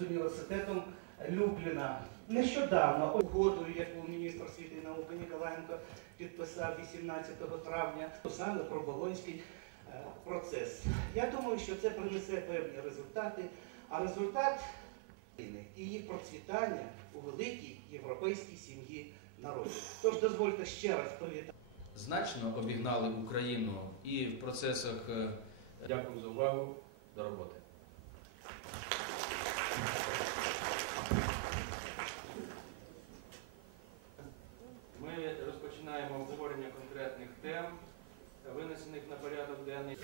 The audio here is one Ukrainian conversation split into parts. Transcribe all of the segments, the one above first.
з університетом Любліна. Нещодавно угоду, яку міністр освіти і науки Ніколаєнко підписав 18 травня, саме про Болонський е, процес. Я думаю, що це принесе певні результати, а результат і її процвітання у великій європейській сім'ї народів. Тож дозвольте ще раз привітати. значно обігнали Україну і в процесах. е, Дякую за увагу. До роботи. Ми розпочинаємо обговорення конкретних тем, винесених на порядок денний.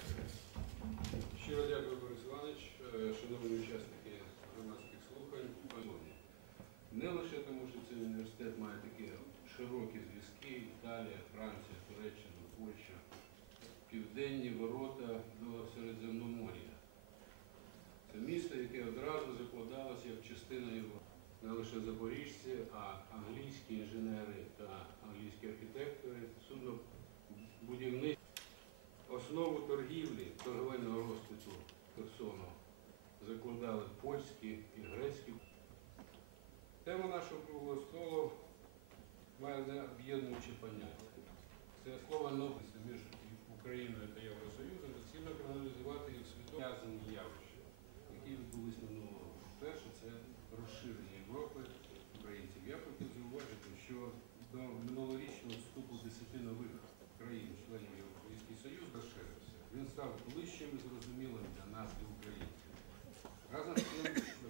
Щиро дякую, Борис Іванович, Е, шановні учасники громадських слухань. Шановні. Не лише тому, що цей університет має такі широкі зв'язки Італія, Франція, Туреччина, Польща, південні ворота до Середземномор'я. Це місто, яке одразу закладалося як частина його. Не лише запоріжці, а англійські інженери та англійські архітектори, суднобудівництво. Основу торгівлі, торговельного розквіту Херсону закладали польські і грецькі. Тема нашого круглого столу має одне об'єднуюче поняття. Це між Україною та Євросоюзом доцільно проаналізувати їх світов'язані явища, які відбулись минулого року. Перше це розширення Європи українців. Я хотів зауважити, що до минулорічного вступу 10 нових країн, членів Європейський Союз, розширився. Він став ближчим і зрозумілим для нас і українців. Разом з тим,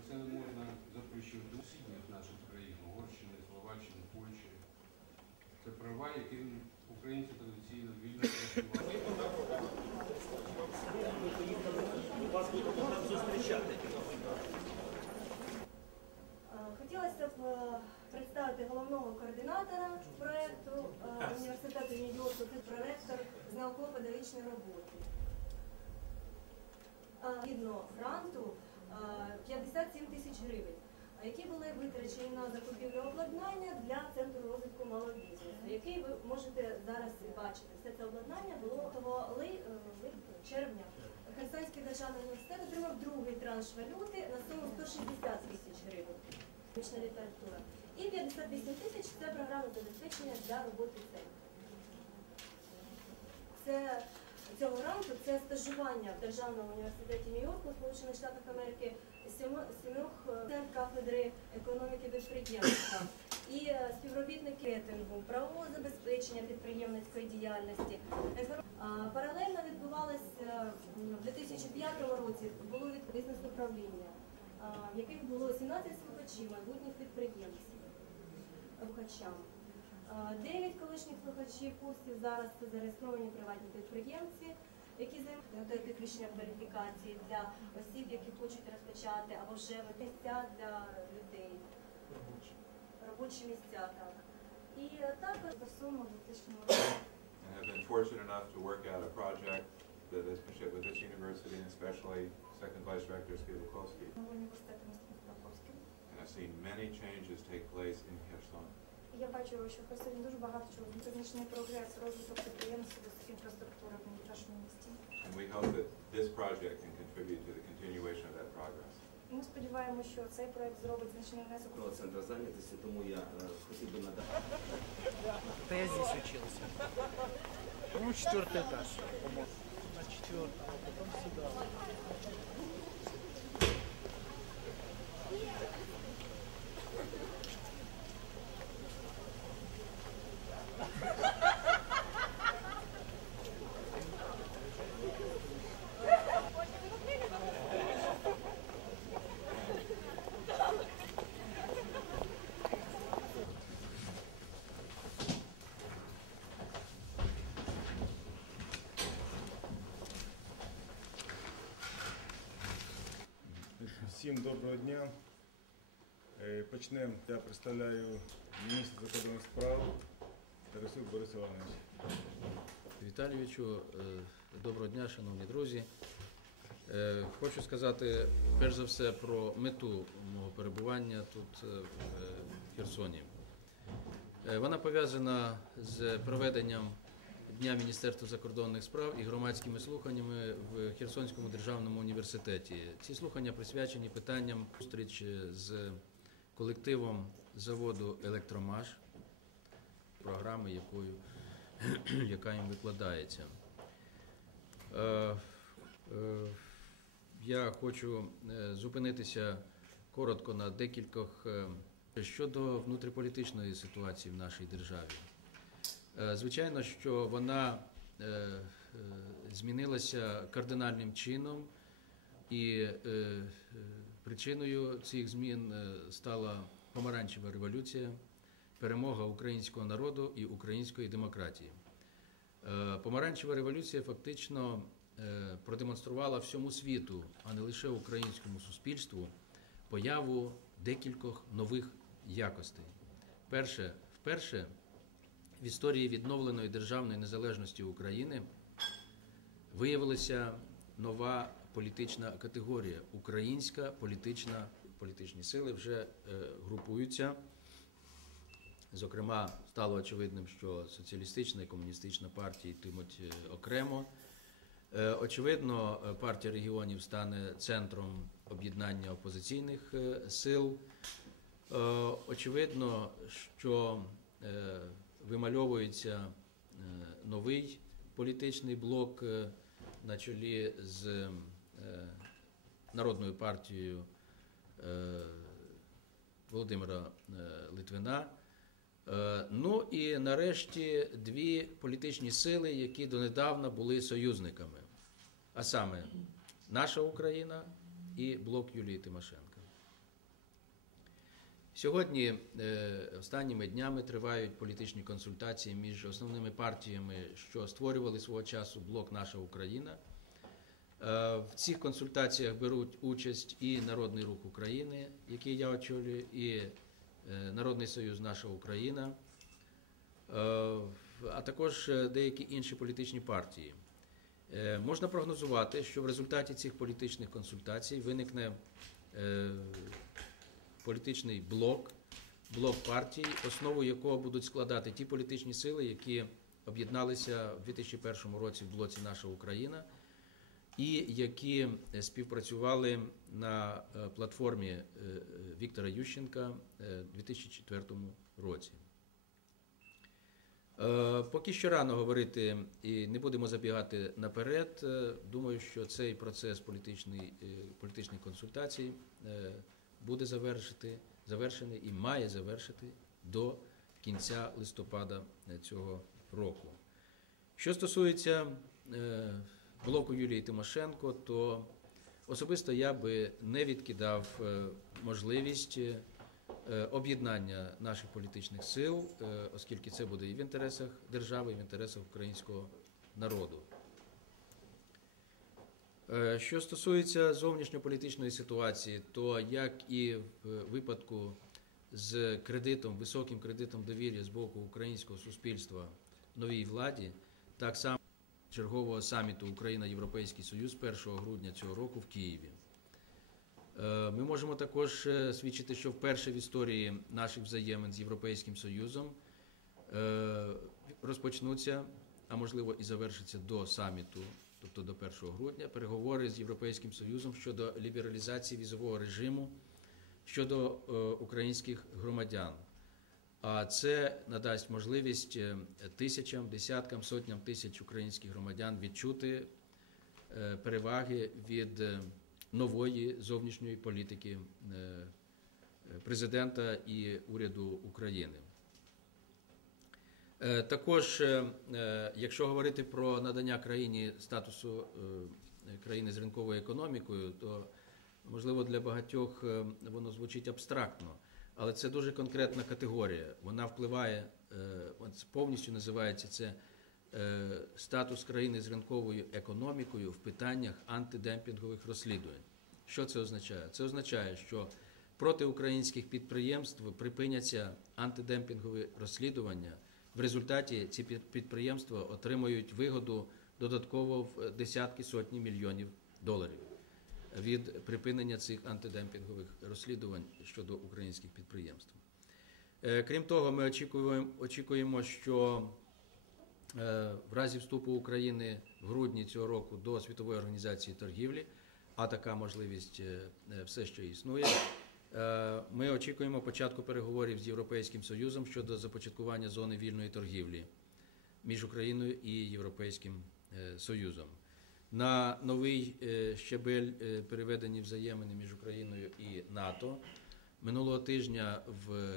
це не можна запрещувати сусідніх наших країн, Угорщини, Словаччини, Польщі. Це права, які українці традиційно координатора проєкту е, університету Нью-Йорку, це проректор з науково-педагогічної роботи. Е, Згідно гранту е, 57 тисяч гривень, е, які були витрачені на закупівлю обладнання для центру розвитку малого бізнесу, який ви можете зараз бачити. Все це обладнання було того е, червня. Херсонський державний університет отримав другий транш валюти на суму 160 тисяч гривень. Література. І 58 тисяч це програма забезпечення для роботи центру. Це цього ранку це стажування в Державному університеті Нью-Йорку, Сполучених Штатах Америки, сімох е, кафедри економіки підприємства і е, співробітники рейтингу, правового забезпечення підприємницької діяльності. Паралельно відбувалося в 2005 році було від бізнес-управління, в яких було 17 слухачів майбутніх підприємців слухачам. Е, Дев'ять колишніх слухачів курсів зараз це зареєстровані приватні підприємці, які займають підвищення кваліфікації для осіб, які хочуть розпочати або вже місця для людей. Робочі місця, так. І е, також до суми в 2000 році. and have been fortunate enough to work out a project that has been shared with this university and especially Second Vice Rector Петропавловський. And I've seen many changes take place. Я бачу, що в Херсоні дуже багато чого. Це значний прогрес, розвиток підприємства, інфраструктури в нашому місті. And we hope that this project can contribute to the continuation of that progress. Ми сподіваємося, що цей проект зробить значний внесок. Нового центра зайнятості, тому я е, хотів би надати. Да я здесь учился. Ну, четвертый этаж, по-моему. На четвертом, а потом сюда. Всім доброго дня. Е, Почнемо. Я представляю міністра закордонних справ Тарасюк Борис Іванович. Віталійовичу, е, доброго дня, шановні друзі. Е, Хочу сказати перш за все про мету мого перебування тут в Херсоні. Вона пов'язана з проведенням Дня Міністерства закордонних справ і громадськими слуханнями в Херсонському державному університеті. Ці слухання присвячені питанням зустріч з колективом заводу Електромаш, програми, якою, яка їм викладається. Е, е, Я хочу е, зупинитися коротко на декількох щодо внутріполітичної ситуації в нашій державі. Е, Звичайно, що вона е, е, змінилася кардинальним чином, і причиною цих змін стала помаранчева революція, перемога українського народу і української демократії. Помаранчева революція фактично продемонструвала всьому світу, а не лише українському суспільству, появу декількох нових якостей. Перше, вперше в історії відновленої державної незалежності України виявилася нова політична категорія. Українська політична політичні сили вже е, групуються. Зокрема, стало очевидним, що соціалістична і комуністична партії йтимуть е, окремо. Е, Очевидно, партія регіонів стане центром об'єднання опозиційних сил. Очевидно, що вимальовується е, новий політичний блок е, на чолі з е, Народною партією Володимира Литвина. Ну і нарешті дві політичні сили, які донедавна були союзниками, а саме наша Україна і блок Юлії Тимошенко. Сьогодні е, останніми днями тривають політичні консультації між основними партіями, що створювали свого часу блок Наша Україна. Е, В цих консультаціях беруть участь і Народний рух України, який я очолюю, і е, Народний Союз Наша Україна, а також деякі інші політичні партії. Можна прогнозувати, що в результаті цих політичних консультацій виникне політичний блок, блок партій, основу якого будуть складати ті політичні сили, які об'єдналися в 2001 році в блоці Наша Україна, і які е, співпрацювали на е, платформі е, Віктора Ющенка в 2004 році. Поки що рано говорити і не будемо забігати наперед. Думаю, що цей процес політичний, політичних консультацій буде завершити, завершений і має завершити до кінця листопада е, цього року. Що стосується е, блоку Юлії Тимошенко, то особисто я би не відкидав е, можливість об'єднання наших політичних сил, оскільки це буде і в інтересах держави, і в інтересах українського народу. Е, Що стосується зовнішньополітичної ситуації, то як і в випадку з кредитом, високим кредитом довір'я з боку українського суспільства новій владі, так само чергового саміту Україна-Європейський Союз 1 грудня цього року в Києві. Е, Ми можемо також е, свідчити, що вперше в історії наших взаємин з Європейським Союзом розпочнуться, а можливо і завершаться до саміту, тобто до 1 грудня, переговори з Європейським Союзом щодо лібералізації візового режиму щодо е, українських громадян. А це надасть можливість е, тисячам, десяткам, сотням тисяч українських громадян відчути е, переваги від нової зовнішньої політики президента і уряду України. Е, Також, е, е, якщо говорити про надання країні статусу країни з ринковою економікою, то можливо для багатьох воно звучить абстрактно, але це дуже конкретна категорія. Вона впливає, повністю називається це статус країни з ринковою економікою в питаннях антидемпінгових розслідувань. Що це означає? Це означає, що проти українських підприємств припиняться антидемпінгові розслідування. В результаті ці під- підприємства отримають вигоду додатково в десятки сотні мільйонів доларів від припинення цих антидемпінгових розслідувань щодо українських підприємств. Е, Крім того, ми очікуємо, очікуємо що е, в разі вступу України в грудні цього року до Світової організації торгівлі, а така можливість е, е, все ще існує. Е, Ми очікуємо початку переговорів з Європейським Союзом щодо започаткування зони вільної торгівлі між Україною і Європейським е, Союзом. На новий е, щебель переведені взаємини між Україною і НАТО. Минулого тижня в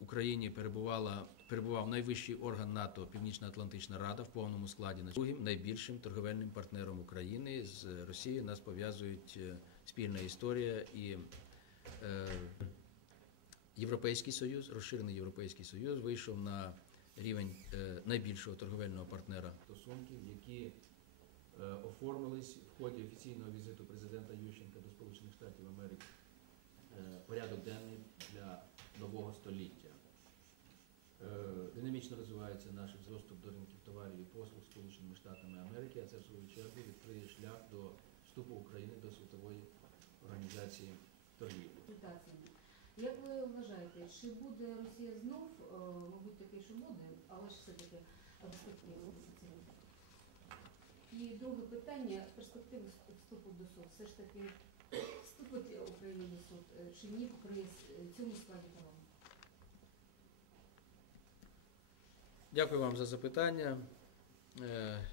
Україні перебувала перебував найвищий орган НАТО Північно-Атлантична Рада в повному складі другим найбільшим торговельним партнером України з Росією. Нас пов'язують спільна історія і Європейський Союз, розширений Європейський Союз, вийшов на рівень е, найбільшого торговельного партнера стосунків, які е, оформились в ході офіційного візиту президента Ющенка до Сполучених Штатів Америки е, порядок денний для нового століття. Е, Динамічно розвивається наш доступ до ринків товарів і послуг Сполученими Штатами Америки, а це в свою чергу відкриє шлях до вступу України до світової організації торгівлі. Як ви вважаєте, чи буде Росія знов, е, мабуть, таке, що буде, але ж все-таки перспективи І друге питання перспективи вступу до суд. Все ж таки вступить Україна до суд е, чи ні при цьому складі парламенту? Дякую вам за запитання. Е,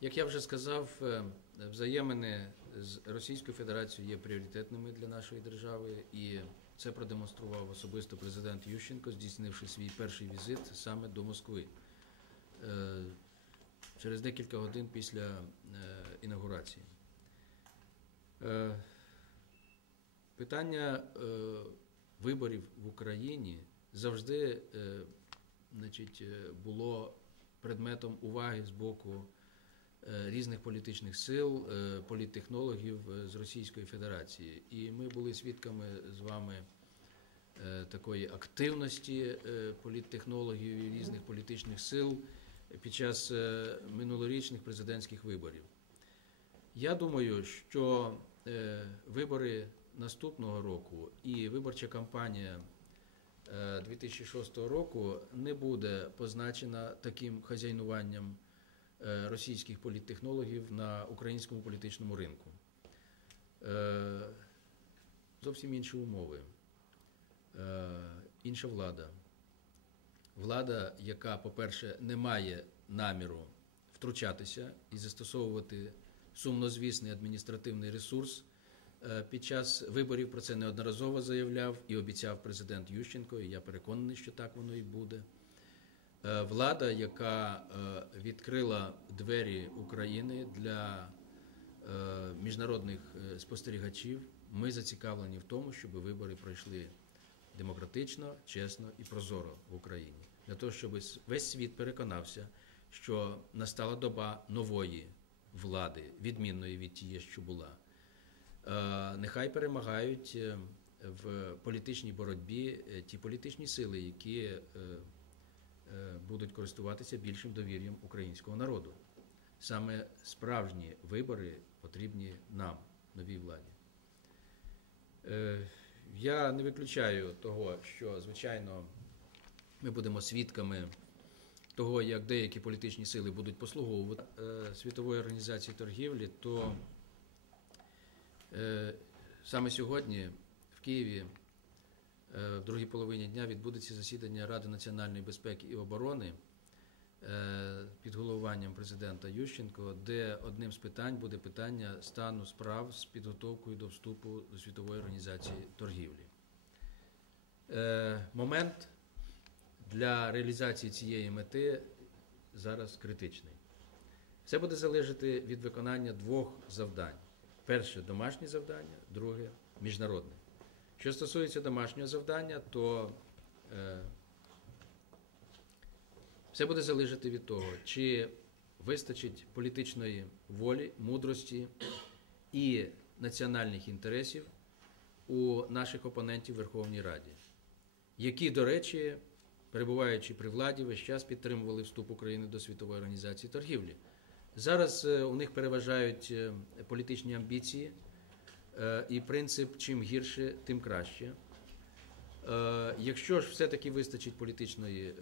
Як я вже сказав, взаємини з Російською Федерацією є пріоритетними для нашої держави, і це продемонстрував особисто президент Ющенко, здійснивши свій перший візит саме до Москви е, через декілька годин після е, інаугурації. Е, Питання виборів в Україні завжди значить, було предметом уваги з боку різних політичних сил, е, політтехнологів е, з Російської Федерації. І ми були свідками з вами е, такої активності е, політтехнологів і різних політичних сил під час е, минулорічних президентських виборів. Я думаю, що е, вибори наступного року і виборча кампанія е, 2006 року не буде позначена таким хазяйнуванням е, російських політтехнологів на українському політичному ринку. Е, Зовсім інші умови, Е, інша влада. Влада, яка, по-перше, не має наміру втручатися і застосовувати сумнозвісний адміністративний ресурс. Е, Під час виборів про це неодноразово заявляв і обіцяв президент Ющенко, і я переконаний, що так воно і буде. Е, Влада, яка е, відкрила двері України для е, міжнародних спостерігачів, ми зацікавлені в тому, щоб вибори пройшли демократично, чесно і прозоро в Україні. Для того, щоб весь світ переконався, що настала доба нової влади, відмінної від тієї, що була. Нехай перемагають в політичній боротьбі ті політичні сили, які будуть користуватися більшим довір'ям українського народу. Саме справжні вибори потрібні нам, новій владі. Е, Я не виключаю того, що, звичайно, ми будемо свідками того, як деякі політичні сили будуть послуговувати е, світової організації торгівлі, то е, саме сьогодні в Києві е, в другій половині дня відбудеться засідання Ради національної безпеки і оборони е, під головуванням президента Ющенко, де одним з питань буде питання стану справ з підготовкою до вступу до світової організації торгівлі. Е, Момент для реалізації цієї мети зараз критичний. Все буде залежати від виконання двох завдань: перше домашнє завдання, друге міжнародне. Що стосується домашнього завдання, то е, все буде залежати від того, чи вистачить політичної волі, мудрості і національних інтересів у наших опонентів Верховній Раді, які, до речі, перебуваючи при владі, весь час підтримували вступ України до світової організації торгівлі. Зараз е, у них переважають е, політичні амбіції і принцип чим гірше, тим краще. Е, Якщо ж все-таки вистачить політичної е,